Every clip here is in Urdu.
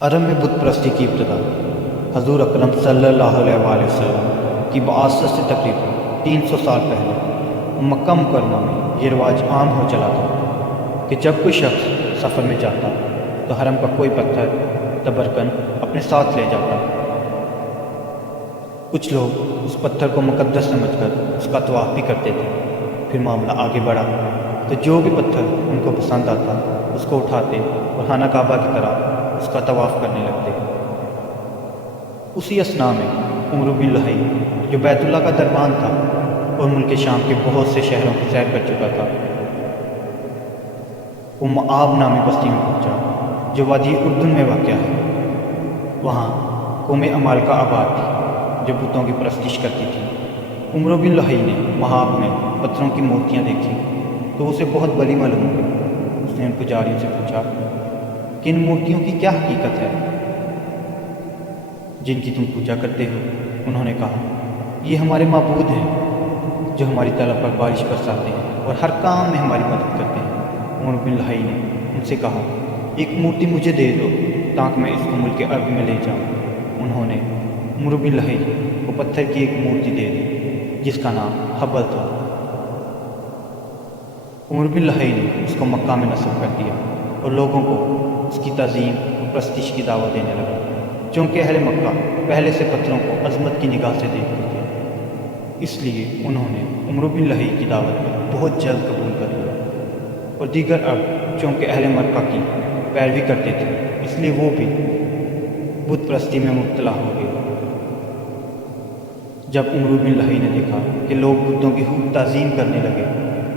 عرب میں بت پرستی کی ابتدا حضور اکرم صلی اللہ علیہ وآلہ وسلم کی بعثت سے تقریباً 300 سال پہلے مکہ مکرمہ میں یہ رواج عام ہو چلا تھا کہ جب کوئی شخص سفر میں جاتا تو حرم کا کوئی پتھر تبرکن اپنے ساتھ لے جاتا۔ کچھ لوگ اس پتھر کو مقدس سمجھ کر اس کا طواف بھی کرتے تھے۔ پھر معاملہ آگے بڑھا تو جو بھی پتھر ان کو پسند آتا اس کو اٹھاتے اور خانہ کعبہ کی طرح اس کا طواف کرنے لگتے۔ اسی اثناء میں عمرو بن لحی جو بیت اللہ کا دربان تھا اور ملک شام کے بہت سے شہروں کی سیر کر چکا تھا، وہ مآب نامی بستی میں پہنچا جو وادی اردن میں واقع ہے۔ وہاں قوم عمالقہ آباد تھی جو بتوں کی پرستش کرتی تھی۔ عمرو بن لحی نے مآب میں پتھروں کی مورتیاں دیکھی تو اسے بہت بڑی معلوم ہوئی۔ اس نے ان پجاریوں سے پوچھا کہ ان مورتیوں کی کیا حقیقت ہے جن کی تم پوجا کرتے ہو؟ انہوں نے کہا، یہ ہمارے معبود ہیں جو ہماری طلب پر بارش برساتے ہیں اور ہر کام میں ہماری مدد کرتے ہیں۔ عمرو بن لحی نے ان سے کہا، ایک مورتی مجھے دے دو تاکہ میں اس کو ملک عرب میں لے جاؤں۔ انہوں نے عمرو بن لحی کو پتھر کی ایک مورتی دے دی جس کا نام حبل تھا۔ عمرو بن لحی نے اس کو مکہ میں نصب کر دیا اور لوگوں کو اس کی تعظیم اور پرستش کی دعوت دینے لگا، چونکہ اہل مکہ پہلے سے پتھروں کو عظمت کی نگاہ سے دیکھتے تھے۔ اس لیے انہوں نے عمرو بن لحی کی دعوت کو بہت جلد قبول کر لیا، اور دیگر عرب چونکہ اہل مکہ کی پیروی کرتے تھے اس لیے وہ بھی بت پرستی میں مبتلا ہو گئے۔ جب عمرو بن لحی نے دیکھا کہ لوگ بتوں کی خوب تعظیم کرنے لگے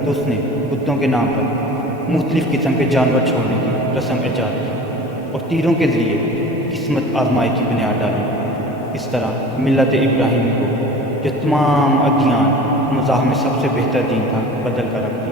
تو اس نے بتوں کے نام پر مختلف قسم کے جانور چھوڑنے کی رسم ایجاد کی اور تیروں کے ذریعے قسمت آزمائی کی بنیاد ڈالی۔ اس طرح ملت ابراہیمی کو جو تمام ادیان مذاہب میں سب سے بہتر دین تھا بدل کر رکھ دیا۔